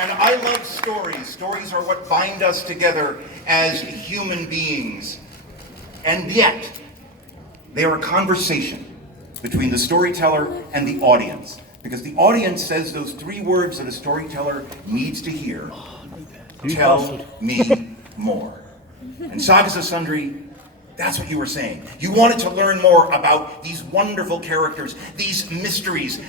And I love stories. Stories are what bind us together as human beings. And yet, they are a conversation between the storyteller and the audience. Because the audience says those 3 words that a storyteller needs to hear. Tell me more. And Sagas of Sundry, that's what you were saying. You wanted to learn more about these wonderful characters, these mysteries.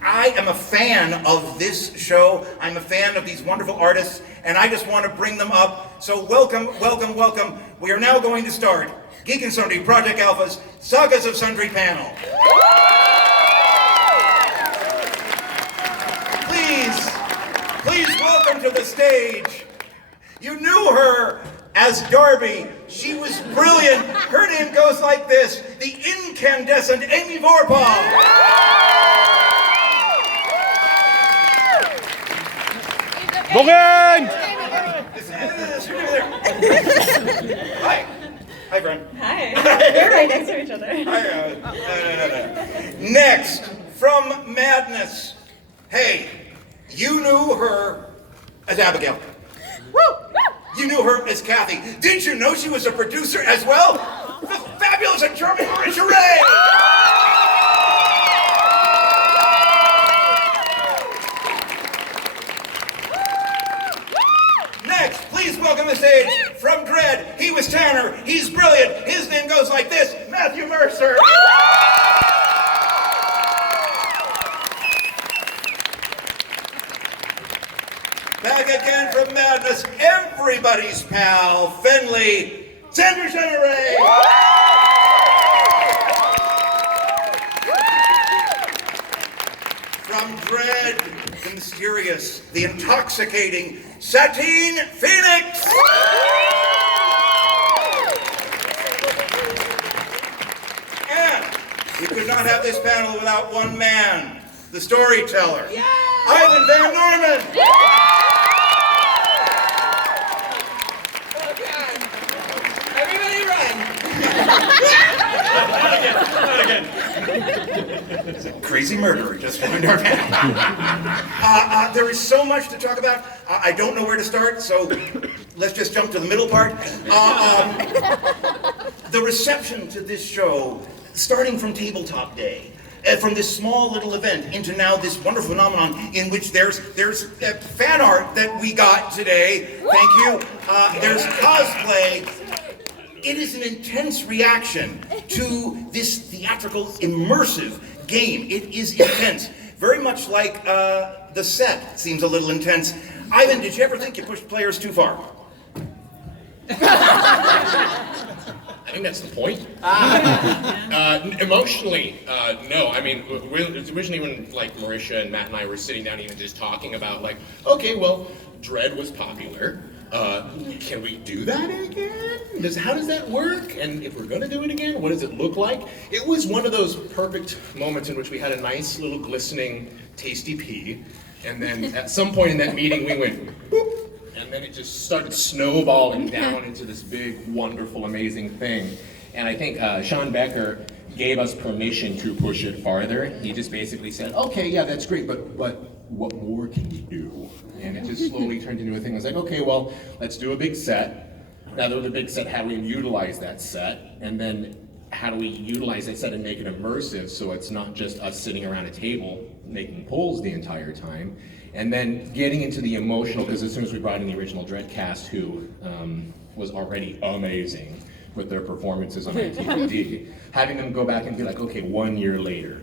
I am a fan of this show. I'm a fan of these wonderful artists, and I just want to bring them up. So welcome, welcome, welcome. We are now going to start Geek and Sundry Project Alpha's Sagas of Sundry panel. Please welcome to the stage. You knew her as Darby. She was brilliant. Her name goes like this: the incandescent Amy Vorpahl. Morgen! Hi. Hi, friend. Hi. We're right next to each other. Next, from Madness. Hey, you knew her as Abigail. Woo! You knew her as Kathy. Didn't you know she was a producer as well? The fabulous and charming Marisha Ray! Next, please welcome to the stage from Dread. He was Tanner. He's brilliant. His name goes like this: Matthew Mercer. Back again from Madness, everybody's pal, Finley, Sandra Generay. From Dread, the mysterious, the intoxicating, Satine Phoenix. And we could not have this panel without one man, the storyteller, Ivan Van Norman. Crazy murderer just joined our panel. There is so much to talk about. I don't know where to start, so let's just jump to the middle part. The reception to this show, starting from Tabletop Day, from this small little event into now this wonderful phenomenon in which there's fan art that we got today. Thank you. There's cosplay. It is an intense reaction to this theatrical, immersive game. It is intense. Very much like the set seems a little intense. Ivan, did you ever think you pushed players too far? I think that's the point. Emotionally, no. I mean, originally when like Marisha and Matt and I were sitting down even just talking about like, okay, well, Dread was popular. Can we do that again? How does that work? And if we're going to do it again, what does it look like? It was one of those perfect moments in which we had a nice little glistening, tasty pee. And then at some point in that meeting, we went, boop, and then it just started snowballing down into this big, wonderful, amazing thing. And I think Sean Becker gave us permission to push it farther. He just basically said, okay, yeah, that's great, but what more can we do? And it just slowly turned into a thing. I was like, okay, well, let's do a big set. Now that with a big set, how do we utilize that set? And then how do we utilize that set and make it immersive so it's not just us sitting around a table making polls the entire time? And then getting into the emotional, because as soon as we brought in the original Dread cast, who was already amazing with their performances on ITVD, having them go back and be like, okay, 1 year later,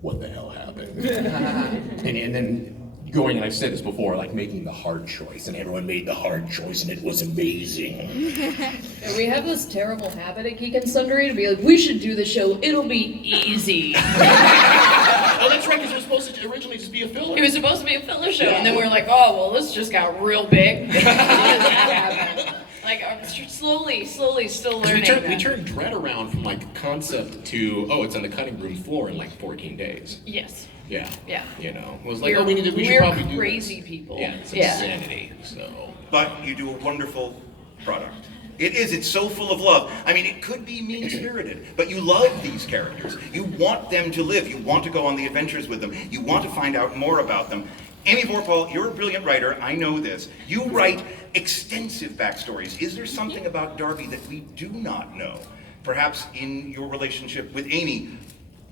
what the hell happened? and then going, and I've said this before, like making the hard choice, and everyone made the hard choice, and it was amazing. And we have this terrible habit at Geek and Sundry to be like, we should do the show, it'll be easy. Oh, that's right, because it was supposed to originally just be a filler. It was supposed to be a filler show, and then we were like, oh, well, this just got real big. How does that happen? Like, slowly, still learning. We turned Dread around from like concept to, oh, it's on the cutting room floor in like 14 days. Yes. Yeah. Yeah. You know, it was like, we should probably do this. We're crazy people. Yeah, it's insanity, so. But you do a wonderful product. It's so full of love. I mean, it could be mean-spirited, but you love these characters. You want them to live. You want to go on the adventures with them. You want to find out more about them. Amy Vorpahl, you're a brilliant writer, I know this. You write extensive backstories. Is there something about Darby that we do not know? Perhaps in your relationship with Amy,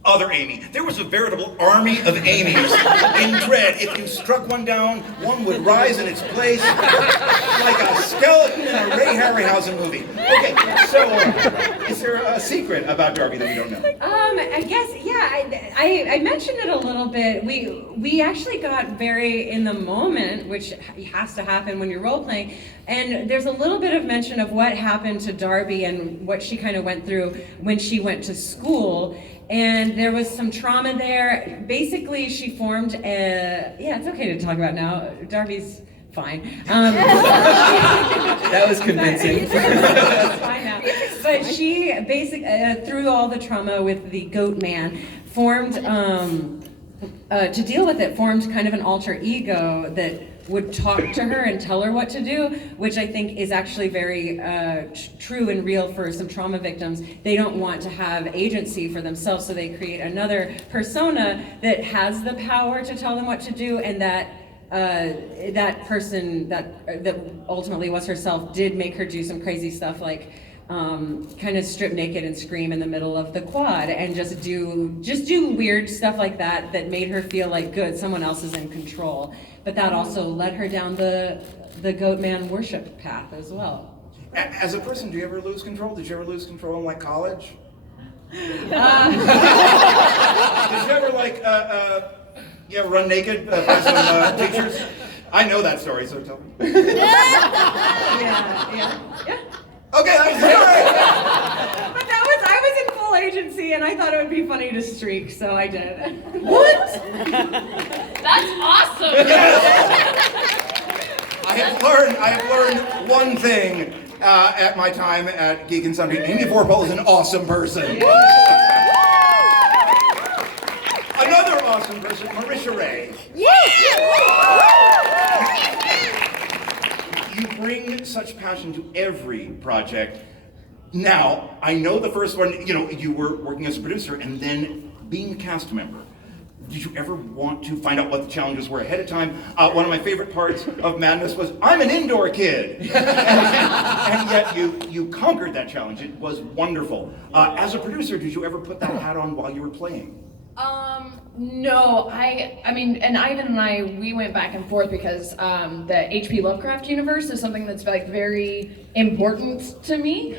other Amy. There was a veritable army of Amy's in Dread. If you struck one down, one would rise in its place like a skeleton in a Ray Harryhausen movie. Okay, so is there a secret about Darby that we don't know? I guess, yeah, I mentioned it a little bit. We actually got very in the moment, which has to happen when you're role playing, and there's a little bit of mention of what happened to Darby and what she kind of went through when she went to school. And there was some trauma there. Basically, she formed a, yeah, it's okay to talk about now. Darby's fine. That was convincing. It's fine now. But she basically, through all the trauma with the goat man, formed, to deal with it, formed kind of an alter ego that would talk to her and tell her what to do, which I think is actually very true and real for some trauma victims. They don't want to have agency for themselves, so they create another persona that has the power to tell them what to do, and that person that ultimately was herself did make her do some crazy stuff, like kind of strip naked and scream in the middle of the quad and just do weird stuff like that made her feel like, good, someone else is in control. But that also led her down the goat man worship path as well. As a person, do you ever lose control? Did you ever lose control in like college? Did you ever like run naked by some teachers? I know that story, so tell me. Yeah. Okay, that was the story. But I was in full agency, and I thought it would be funny to streak, so I did. What? That's awesome. I have learned one thing at my time at Geek and Sundry. Amy Vorpahl is an awesome person. Another awesome person, Marisha Ray. You bring such passion to every project. Now, I know the first one, you were working as a producer and then being a cast member. Did you ever want to find out what the challenges were ahead of time? One of my favorite parts of Madness was, I'm an indoor kid. and yet you conquered that challenge. It was wonderful. As a producer, did you ever put that hat on while you were playing? No, I mean, and Ivan and I, we went back and forth because the H.P. Lovecraft universe is something that's like very important to me.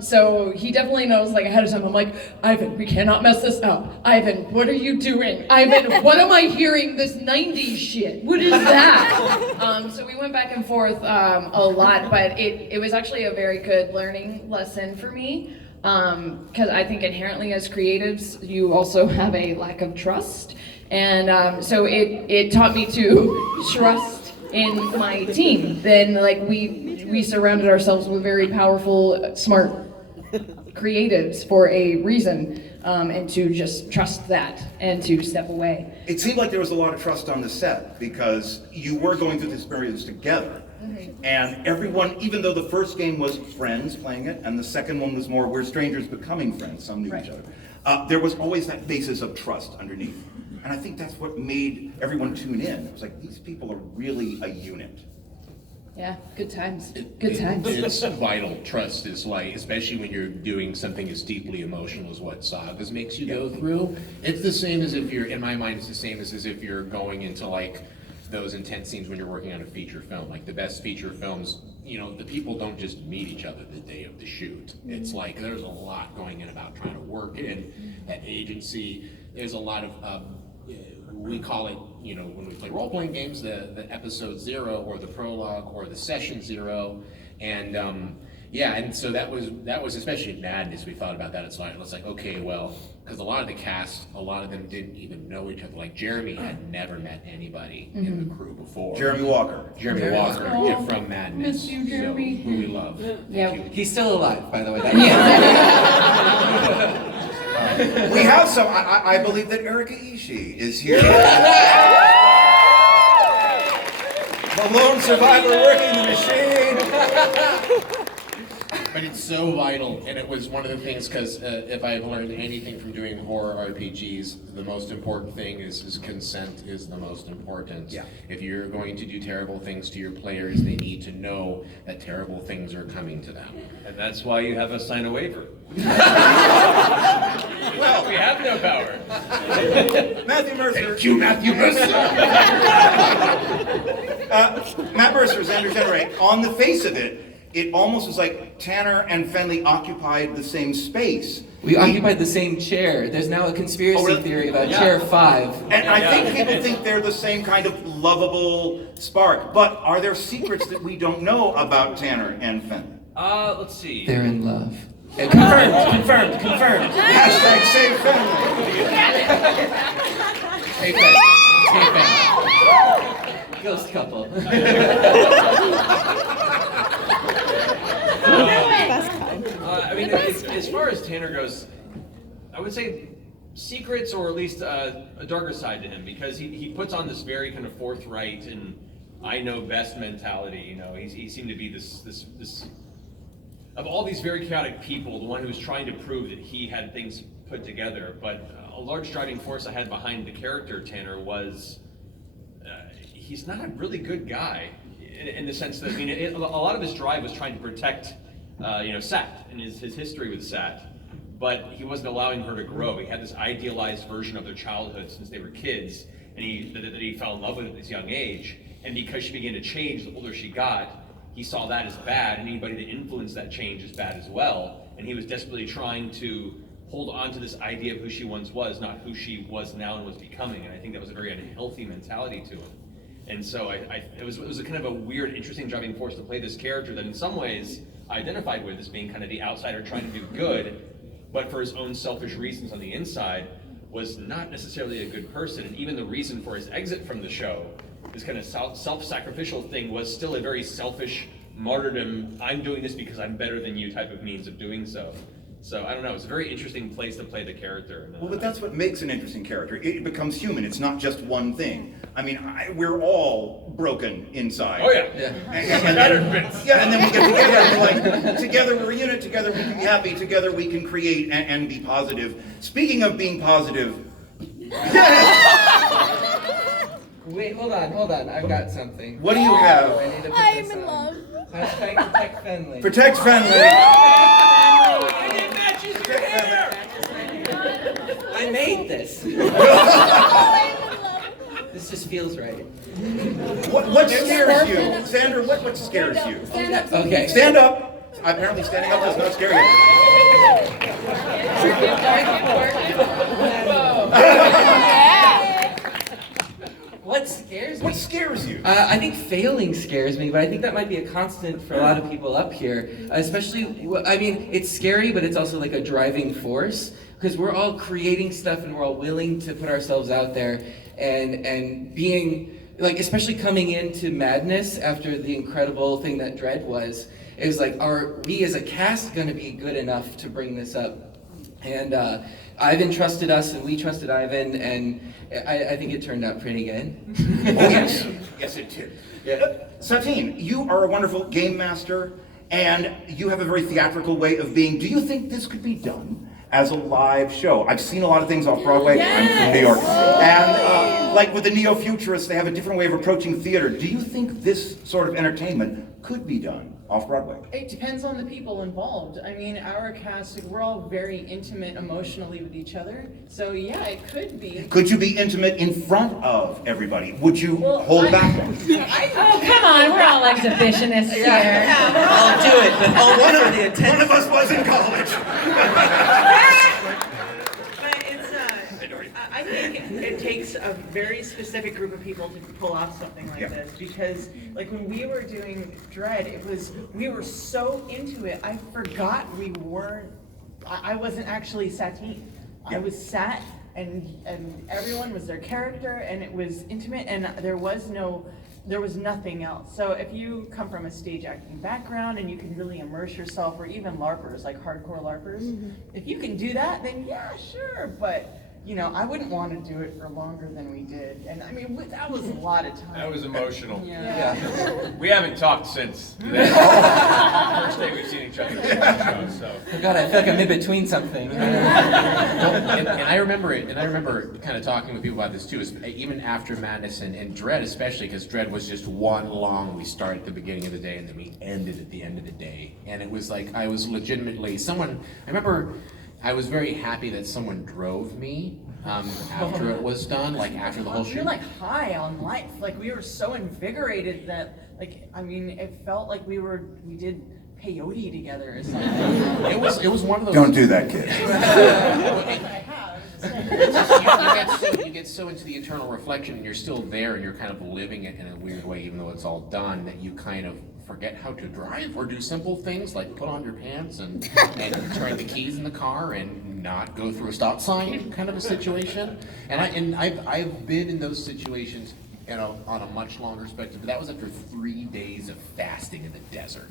So he definitely knows like ahead of time. I'm like, Ivan, we cannot mess this up. Ivan, what are you doing? Ivan, what am I hearing? This 90s shit. What is that? So we went back and forth a lot, but it was actually a very good learning lesson for me. Because I think inherently as creatives, you also have a lack of trust. And so it taught me to trust in my team. Then like we surrounded ourselves with very powerful, smart creatives for a reason. And to just trust that and to step away. It seemed like there was a lot of trust on the set because you were going through this experience together. And everyone, even though the first game was friends playing it, and the second one was more we're strangers becoming friends, some knew each other, there was always that basis of trust underneath. And I think that's what made everyone tune in. It was like, these people are really a unit. Yeah, good times. Good times. It's vital. Trust is like, especially when you're doing something as deeply emotional as what Sagas makes you go through. It's the same as if you're, in my mind, it's the same as if you're going into like those intense scenes when you're working on a feature film. Like the best feature films, the people don't just meet each other the day of the shoot. It's like there's a lot going in about trying to work in that agency. There's a lot of we call it, when we play role-playing games, the episode 0 or the prologue or the session 0, and and so that was especially in Madness. We thought about that. It's like okay, well, because a lot of the cast, a lot of them didn't even know each other. Like Jeremy had never met anybody in the crew before. Jeremy Walker Miss from Madness. you, Jeremy. So, who we love. Yeah. He's still alive, by the way. We have some, I believe that Erika Ishii is here. The lone survivor working the machine. But it's so vital, and it was one of the things, because if I've learned anything from doing horror RPGs, the most important thing is consent is the most important. Yeah. If you're going to do terrible things to your players, they need to know that terrible things are coming to them. And that's why you have us sign a waiver. Well, We have no power. Matthew Mercer. Thank you, Matthew Mercer! Matt Mercer, Xander Generate. On the face of it, it almost is like Tanner and Fenley occupied the same space. We occupied the same chair. There's now a conspiracy Oh, really? theory about chair 5. And I think people think they're the same kind of lovable spark. But are there secrets that we don't know about Tanner and Fenley? Let's see. They're in love. Confirmed. Hashtag save Fenley. Hey, Fenley. Hey, Fenley. Ghost couple. I mean, as far as Tanner goes, I would say secrets, or at least a darker side to him, because he puts on this very kind of forthright and I know best mentality. You know, he seemed to be this of all these very chaotic people, the one who was trying to prove that he had things put together. But a large driving force I had behind the character Tanner was he's not a really good guy in the sense that, I mean, a lot of his drive was trying to protect, Sat and his history with Sat, but he wasn't allowing her to grow. He had this idealized version of their childhood since they were kids, and that he fell in love with at this young age. And because she began to change the older she got, he saw that as bad, and anybody that influenced that change is bad as well. And he was desperately trying to hold on to this idea of who she once was, not who she was now and was becoming. And I think that was a very unhealthy mentality to him. And so it was a kind of a weird, interesting driving force to play this character that in some ways I identified with as being kind of the outsider trying to do good, but for his own selfish reasons on the inside was not necessarily a good person. And even the reason for his exit from the show, this kind of self-sacrificial thing, was still a very selfish martyrdom. I'm doing this because I'm better than you type of means of doing so. So I don't know, it's a very interesting place to play the character. Well, but that's what makes an interesting character. It becomes human. It's not just one thing. I mean, we're all broken inside. Oh yeah. And then we get together and we're like, together we're a unit, together we can be happy, together we can create and be positive. Speaking of being positive, Wait, hold on. I've got something. what do you have? I need to put I'm this in on. love. Hashtag protect Fenley. Protect Fenley. I made this. I'm in love. This just feels right. What scares you? Xander, what scares you? Okay. Stand up. Apparently standing up does not scare you. What scares me? What scares you? I think failing scares me, but I think that might be a constant for a lot of people up here. Especially, I mean, it's scary, but it's also like a driving force, because we're all creating stuff and we're all willing to put ourselves out there and being, like, especially coming into Madness after the incredible thing that Dread was, it was like, are we as a cast going to be good enough to bring this up? And Ivan trusted us and we trusted Ivan, and I think it turned out pretty good. Oh, yes. Yes, it did. Yeah. Satine, you are a wonderful game master, and you have a very theatrical way of being. Do you think this could be done as a live show? I've seen a lot of things off Broadway. I'm from New York. And like with the neo-futurists, they have a different way of approaching theater. Do you think this sort of entertainment could be done off Broadway? It depends on the people involved. I mean, our cast, we're all very intimate emotionally with each other. So yeah, it could be. Could you be intimate in front of everybody? Would you Well, hold I- back? Oh, come on, we're all exhibitionists here. I'll do it, but only for the attention. One of us was in college. But it's, I think it takes a very specific group of people to pull off something like this, because like when we were doing Dread, we were so into it, I forgot we weren't, I wasn't actually Satine. I was Sat, and everyone was their character, and it was intimate, and there was nothing else. So if you come from a stage acting background and you can really immerse yourself, or even LARPers, like hardcore LARPers, if you can do that, then yeah, sure. But I wouldn't want to do it for longer than we did. And I mean, that was a lot of time. That was emotional. Yeah. We haven't talked since then. First day we've seen each other. So. Oh God, I feel like I'm in between something. And I remember it, and I remember kind of talking with people about this too, even after Madness and Dread especially, because Dread was just one long, we start at the beginning of the day and then we ended at the end of the day. And it was like, I was legitimately, I remember I was very happy that someone drove me after it was done, like after the whole We shoot. were like high on life. Like we were so invigorated that, like, I mean, it felt like we did peyote together or something. It was one of those. Don't do that, kids. You get so into the internal reflection and you're still there and you're kind of living it in a weird way, even though it's all done, that you kind of forget how to drive or do simple things like put on your pants and turn the keys in the car and not go through a stop sign kind of a situation. And I've been in those situations, on a much longer perspective, but that was after 3 days of fasting in the desert,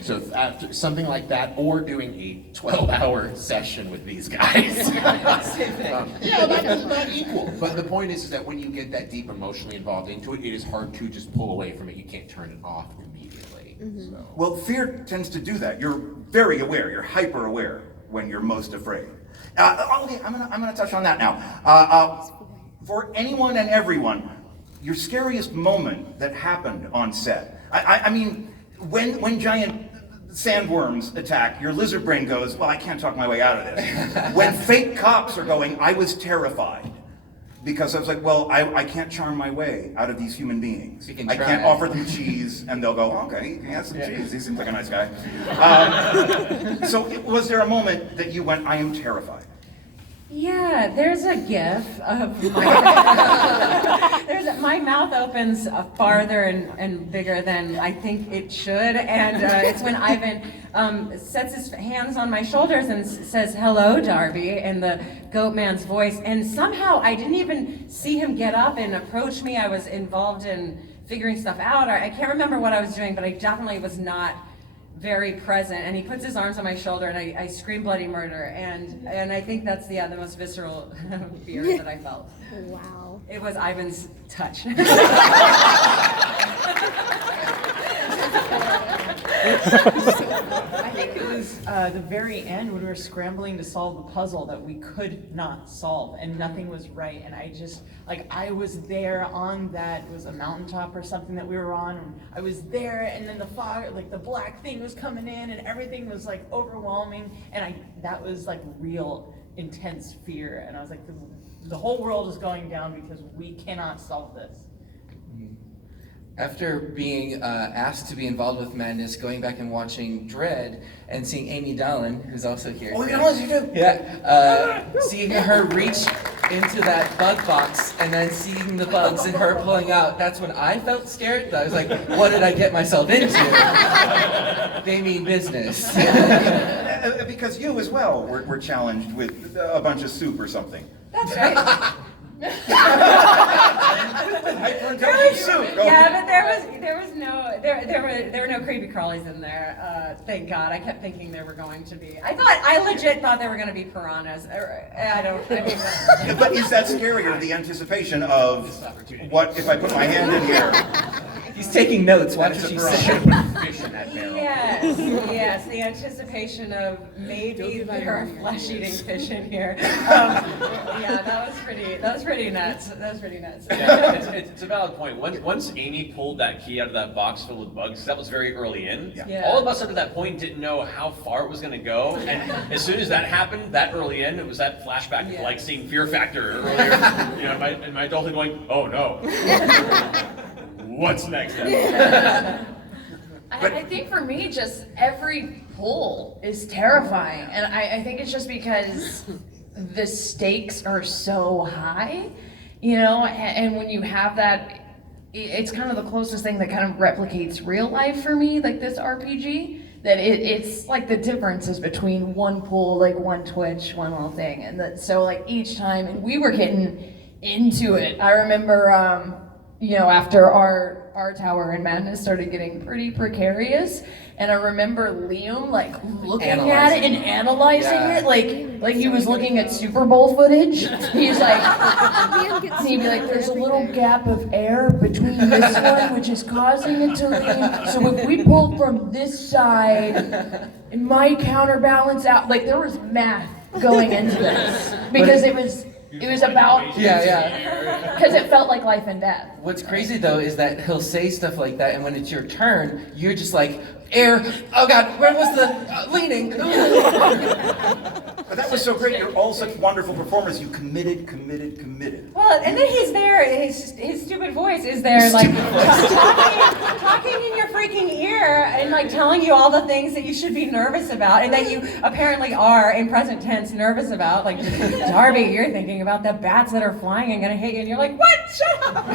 So after something like that, or doing a 12-hour session with these guys. Yeah, that's not equal. But the point is that when you get that deep emotionally involved into it, it is hard to just pull away from it. You can't turn it off immediately. So. Well, fear tends to do that. You're very aware. You're hyper aware when you're most afraid. Okay, I'm gonna touch on that now. For anyone and everyone, your scariest moment that happened on set. I mean, when giant sandworms attack, your lizard brain goes, well, I can't talk my way out of this. When fake cops are going, I was terrified. Because I was like, well, I can't charm my way out of these human beings. I can't offer them cheese, and they'll go, okay, you can have some cheese. He seems like a nice guy. So was there a moment that you went, I am terrified? Yeah, there's a gif of my mouth opens farther and bigger than I think it should, and it's when Ivan sets his hands on my shoulders and says, hello, Darby, in the goat man's voice, and somehow I didn't even see him get up and approach me. I was involved in figuring stuff out. I can't remember what I was doing, but I definitely was not very present, and he puts his arms on my shoulder and I scream bloody murder, and I think that's the most visceral fear that I felt. Wow. It was Ivan's touch. I think it was the very end when we were scrambling to solve the puzzle that we could not solve and nothing was right. And I just, I was there on that, it was a mountaintop or something that we were on. And I was there, and then the fog, the black thing was coming in and everything was overwhelming. And that was real intense fear. And I was like, the whole world is going down because we cannot solve this. After being asked to be involved with Madness, going back and watching Dread, and seeing Amy Dallin, who's also here. Oh, you do? Yeah, seeing her reach into that bug box and then seeing the bugs and her pulling out, that's when I felt scared. I was like, what did I get myself into? They mean business. Because you as well were challenged with a bunch of soup or something. That's right. Hyperintelligent soup. Yeah, but there were no creepy crawlies in there. Thank God. I kept thinking there were going to be. I legit thought there were going to be piranhas. But is that scarier, the anticipation of what if I put my hand in here? He's taking notes. Watch what she's saying. Yes, the anticipation of maybe there are flesh-eating fish in here. Yeah, that was pretty nuts. Yeah, it's a valid point. Once Amy pulled that key out of that box filled with bugs, that was very early in. Yeah. All of us up to that point didn't know how far it was going to go, and as soon as that happened, that early in, it was that flashback of seeing Fear Factor earlier. In my adulthood, going, oh no, what's next? I think for me, just every pull is terrifying, and I think it's just because the stakes are so high, and when you have that, it's kind of the closest thing that kind of replicates real life for me, like this RPG, that it's the differences between one pull, one twitch, one little thing, and so each time, and we were getting into it. I remember, after our tower in Madness started getting pretty precarious, And I remember Liam like looking at Analyzing. it and analyzing Yeah. it like he was looking at Super Bowl footage. He's like, Liam gets he'd be like, mad there's a every little day. gap of air between this one, which is causing it to lean. So if we pull from this side, it might counterbalance out. Like there was math going into this because it was about Yeah. because it felt like life and death. What's crazy though is that he'll say stuff like that, and when it's your turn, you're just like, air, oh god, where was the leaning? But that was so great. You're all such wonderful performers. You committed. Well, and then he's there, his stupid voice is there, like, talking in your freaking ear and, like, telling you all the things that you should be nervous about and that you apparently are, in present tense, nervous about. Like, Darby, you're thinking about the bats that are flying and gonna hit you, and you're like, what? Shut up!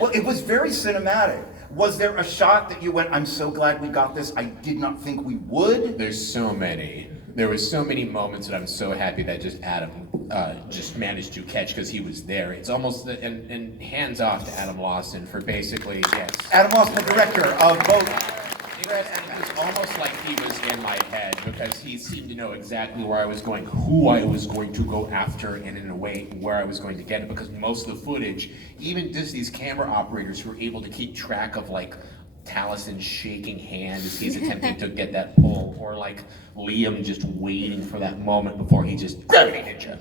Well, it was very cinematic. Was there a shot that you went, I'm so glad we got this, I did not think we would? There's so many. There was so many moments that I'm so happy that just Adam just managed to catch because he was there. It's almost, and hands off to Adam Lawson for basically, yes. Adam Lawson, the director of both. It was almost like he was in my head because he seemed to know exactly where I was going, who I was going to go after, and in a way where I was going to get it. Because most of the footage, even just these camera operators who were able to keep track of like Talison's shaking hand as he's attempting to get that pull, or like Liam just waiting for that moment before he just gravity hit you.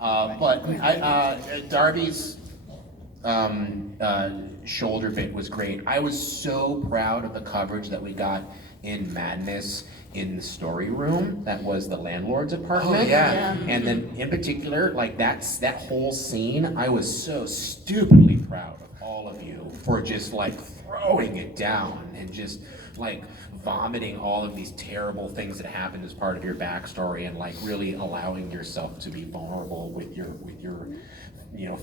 But Darby's shoulder bit was great. I was so proud of the coverage that we got in Madness in the story room. That was the landlord's apartment. Oh, yeah. And then in particular, like that whole scene, I was so stupidly proud of all of you for just like throwing it down and just like vomiting all of these terrible things that happened as part of your backstory and like really allowing yourself to be vulnerable with your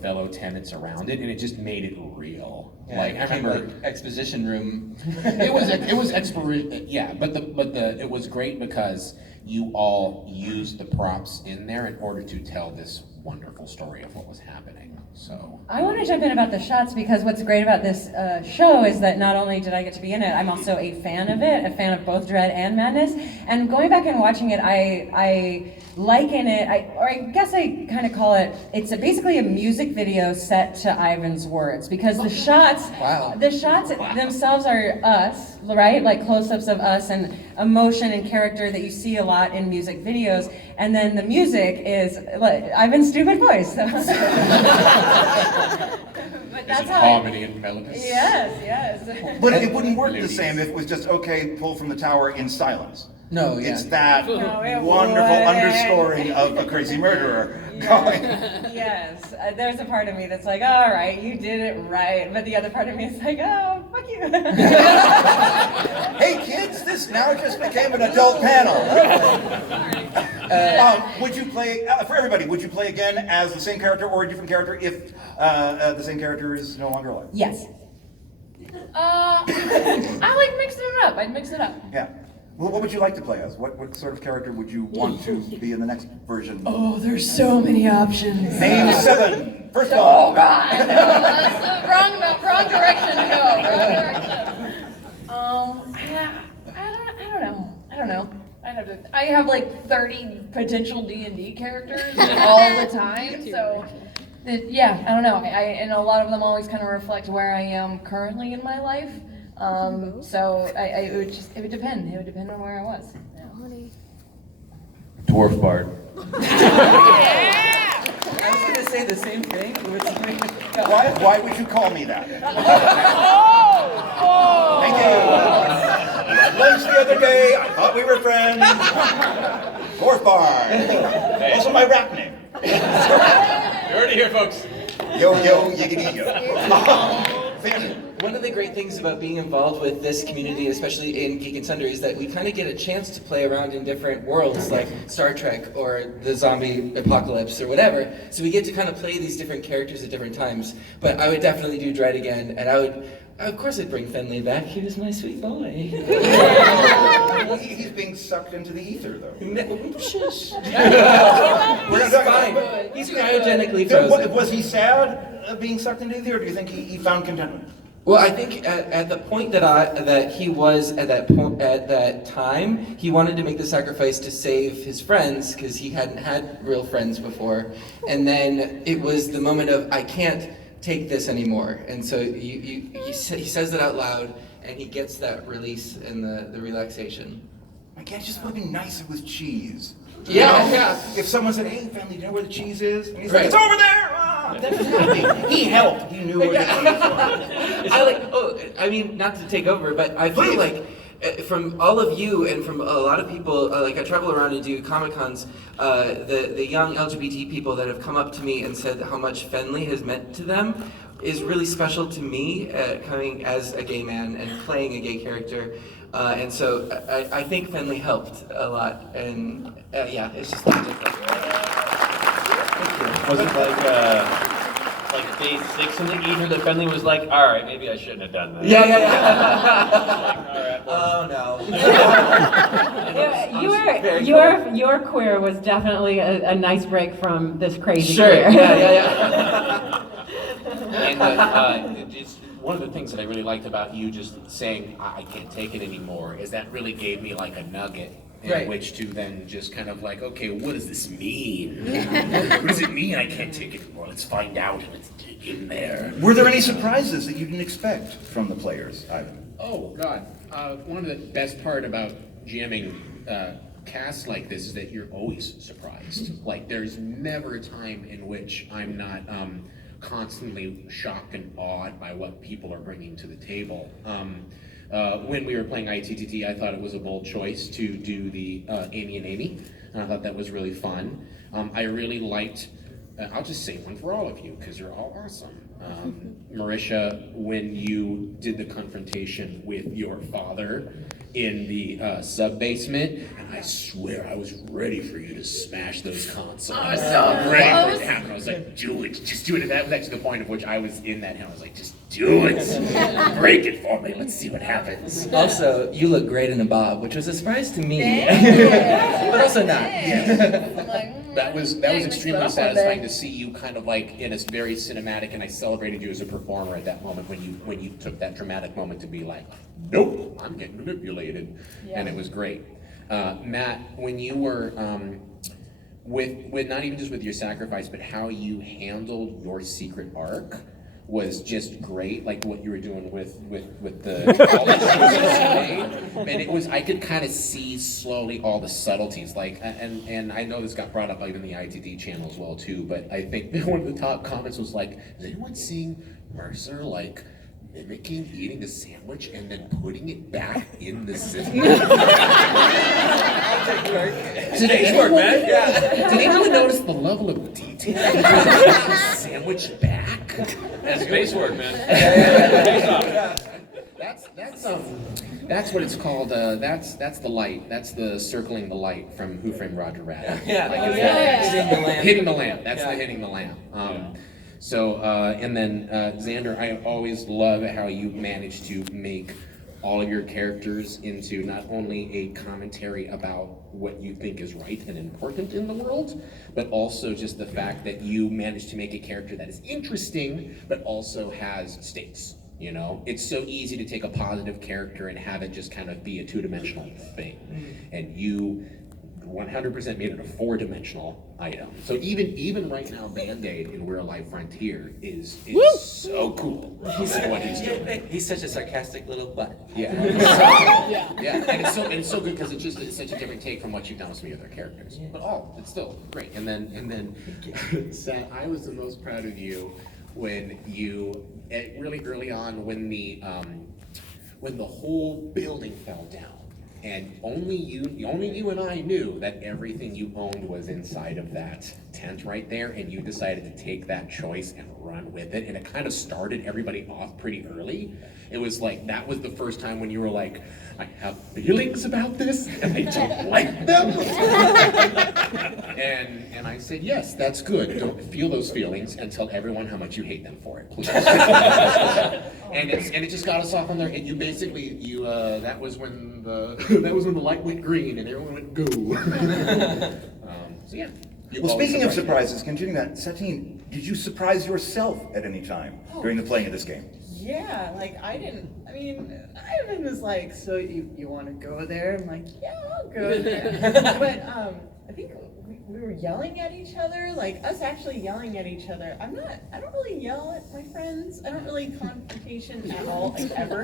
fellow tenants around it, and it just made it real. Yeah, like I remember, like exposition room. it was exposition. Yeah, but it was great because you all used the props in there in order to tell this wonderful story of what was happening. So I want to jump in about the shots because what's great about this show is that not only did I get to be in it, I'm also a fan of it, a fan of both Dread and Madness. And going back and watching it, I liken it, I guess I kind of call it, it's basically a music video set to Ivan's words because the shots, themselves are us, right? Like close-ups of us and emotion and character that you see a lot in music videos. And then the music is like Ivan's stupid voice. But that's how harmony and melody. Yes. But it wouldn't work the same if it was just, okay, pull from the tower in silence. No, yeah. It's that No, it wonderful wouldn't. underscoring of a crazy murderer going. Yes, there's a part of me that's like, all right, you did it right. But the other part of me is like, oh, fuck you. Hey kids, this now just became an adult panel. Would you play, for everybody, would you play again as the same character or a different character if the same character is no longer alive? Yes. I like mixing it up. I'd mix it up. Yeah. Well, what would you like to play as? What sort of character would you want to be in the next version? Oh, there's so many options. Name 7. First of Oh all. God, no, that's the wrong direction to go. Wrong direction. I don't know. I have like 30 potential D&D characters all the time, so yeah, I don't know. And a lot of them always kind of reflect where I am currently in my life. So it would depend. It would depend on where I was. Dwarf Bard. I was gonna say the same thing. Why would you call me that? Thank you. We had lunch the other day. I thought we were friends. Dwarf Bar. Also my rap name. You heard it here, folks. Yo, yiggity, yo. Thank you. One of the great things about being involved with this community, especially in Geek and Sundry, is that we kind of get a chance to play around in different worlds, like Star Trek or the zombie apocalypse or whatever. So we get to kind of play these different characters at different times. But I would definitely do Dread again, and of course I'd bring Finley back. He was my sweet boy. Well, he's being sucked into the ether, though. Shush. We're He's gonna talk fine. about He's cryogenically So frozen. was he sad? being sucked into the, or do you think he found contentment? Well, I think at the point that he was at that time, he wanted to make the sacrifice to save his friends because he hadn't had real friends before, and then it was the moment of I can't take this anymore, and so he says it out loud, and he gets that release and the relaxation. I guess it just would have been nice if it was cheese. Yeah, You know? yeah. If someone said, "Hey, family, do you know where the cheese is?" And he's Right. like, "It's over there." Ah, he helped. He knew where the cheese was. I mean, not to take over, but I feel like from all of you and from a lot of people, like I travel around and do Comic-Cons, the young LGBT people that have come up to me and said how much Fenley has meant to them is really special to me, coming as a gay man and playing a gay character. And so I think Fenley helped a lot, and yeah, it's just magic. Was it like day 6 in the ether that Fenley was like, all right, maybe I shouldn't have done that? Yeah. All right, Oh no. Your queer was definitely a nice break from this crazy Sure. queer. Yeah. And it's one of the things that I really liked about you just saying, I can't take it anymore, is that really gave me like a nugget in Right. which to then just kind of like, okay, what does this mean? What does it mean I can't take it anymore? Let's find out and let's dig in there. Were there any surprises that you didn't expect from the players, Ivan? Oh, God. One of the best part about jamming casts like this is that you're always surprised. Like, there's never a time in which I'm not constantly shocked and awed by what people are bringing to the table. When we were playing ITTT, I thought it was a bold choice to do the Amy and Amy. And I thought that was really fun. I really liked, I'll just say one for all of you, because you're all awesome. Marisha, when you did the confrontation with your father in the sub-basement, and I swear I was ready for you to smash those consoles. I was so ready for it to happen. I was like, do it, just do it. And that was actually the point of which I was in that, and I was like, just do it. Break it for me. Let's see what happens. Also, you look great in a bob, which was a surprise to me, but also not. That was extremely satisfying to see you kind of like in a very cinematic, and I celebrated you as a performer at that moment when you took that dramatic moment to be like, nope, I'm getting manipulated, and it was great. Matt, when you were with not even just with your sacrifice, but how you handled your secret arc was just great, like what you were doing with the all the choices you made. And it was, I could kind of see slowly all the subtleties, like, and I know this got brought up even the ITD channel as well too, but I think one of the top comments was like, is anyone seeing Mercer like mimicking eating a sandwich and then putting it back in the system? Today's work, man. Did anyone notice the level of detail? The sandwich back? That's base work, man. That's what it's called. That's the light. That's the circling the light from Who Framed Roger Rabbit. Hitting the lamp. That's the hitting the lamp. And then Xander, I always love how you managed to make all of your characters into not only a commentary about what you think is right and important in the world, but also just the fact that you managed to make a character that is interesting, but also has stakes. You know, it's so easy to take a positive character and have it just kind of be a two-dimensional thing, and you 100% made it a four-dimensional item. So even right now, Band-Aid in Real Life Frontier is so cool. What he's doing. He's such a sarcastic little butt. Yeah. And it's so good because it's such a different take from what you've done with some of your other characters. But it's still great. And then Sam, I was the most proud of you when you really early on when the whole building fell down. And only you and I knew that everything you owned was inside of that tent right there, and you decided to take that choice and run with it, and it kind of started everybody off pretty early. It was like, that was the first time when you were like, I have feelings about this, and I don't like them. and I said, yes, that's good. Don't feel those feelings and tell everyone how much you hate them for it, please. And it just got us off on there, and you basically, that was when the light went green and everyone went go. So yeah. Well, speaking of surprises, continuing that, Satine, did you surprise yourself at any time during the playing of this game? Yeah, like Ivan was like, so you want to go there? I'm like, yeah, I'll go there. But I think we were yelling at each other, like us actually yelling at each other. I don't really yell at my friends. I don't really confrontation at all, like ever,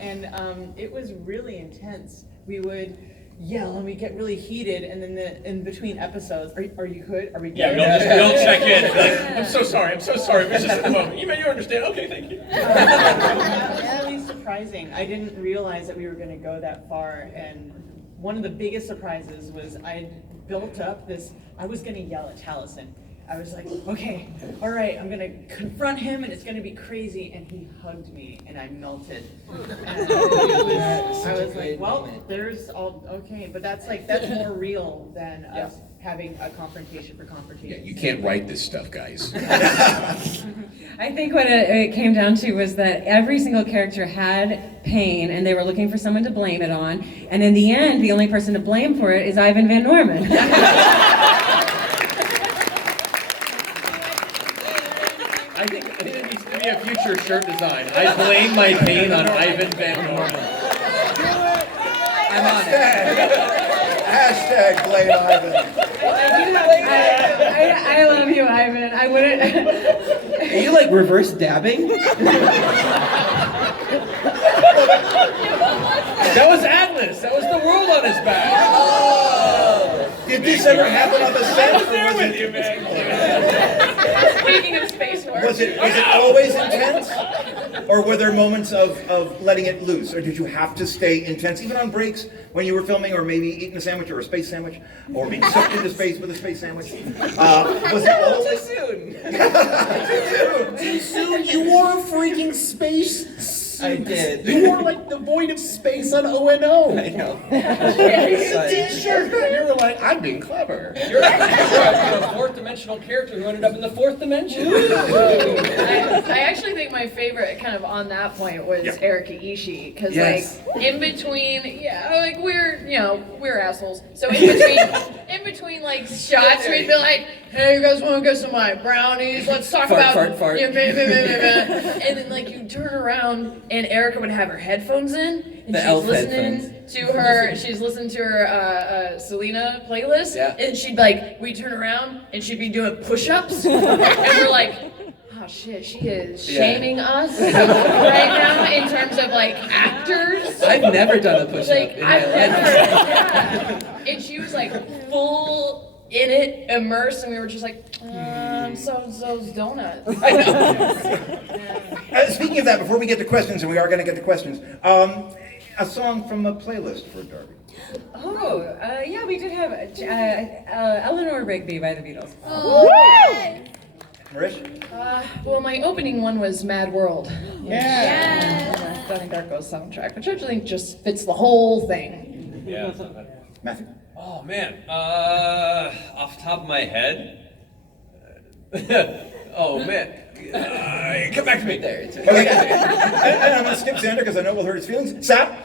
and it was really intense. We would yell and we get really heated, and then in between episodes, are you good? Are we good? Yeah, we'll check in. Like, I'm so sorry. It was just at the moment. You understand? Okay, thank you. That was really surprising. I didn't realize that we were going to go that far, and one of the biggest surprises was I built up this. I was going to yell at Taliesin. I was like, okay, all right, I'm gonna confront him and it's gonna be crazy. And he hugged me and I melted. And I was like, well, there's all, okay, but that's more real than us having a confrontation for confrontation. Yeah, you can't write this stuff, guys. I think what it came down to was that every single character had pain and they were looking for someone to blame it on. And in the end, the only person to blame for it is Ivan Van Norman. I think it needs to be a future shirt design. I blame my pain on Ivan Van Norman. I'm on it. Hashtag blame Ivan. I love you, Ivan. I wouldn't. Are you like reverse dabbing? That was Atlas. That was the world on his back. Did this ever happen on the set? I was there with you, man. Speaking of space work. Was it always intense? Or were there moments of letting it loose? Or did you have to stay intense, even on breaks when you were filming, or maybe eating a sandwich or a space sandwich, or being sucked into space with a space sandwich? Was it always... Too soon. Too soon? You wore a freaking space suit. I did. You wore like the void of space on ONO. I know. T-shirt. You were like, I'm being clever. You're a fourth dimensional character who ended up in the fourth dimension. I actually think my favorite kind of on that point was Erika Ishii, because Yes. like in between, like we're assholes. So in between like shots, we'd be like, hey, you guys want to get some like brownies? Let's talk about fart. Yeah, blah, blah, blah, blah. And then like you turn around and Erika would have her headphones in and she's listening to her Selena playlist, and we'd turn around and she'd be doing push-ups and we're like, oh shit, she is shaming us right now in terms of like actors. I've never done a push-up Like in my life. and she was like full in it, immersed, and we were just like, so-and-so's donuts. Speaking of that, before we get to questions, and we are going to get to questions, a song from a playlist for Darby. Yeah, we did have Eleanor Rigby by the Beatles. Marish? Well, my opening one was Mad World. Donnie Darko's soundtrack, which I think just fits the whole thing. Yeah, it's not bad. Matthew? Oh man, off the top of my head. Oh man, come back to me. There, it's Okay. And I'm going to skip Xander because I know we'll hurt his feelings. Sap?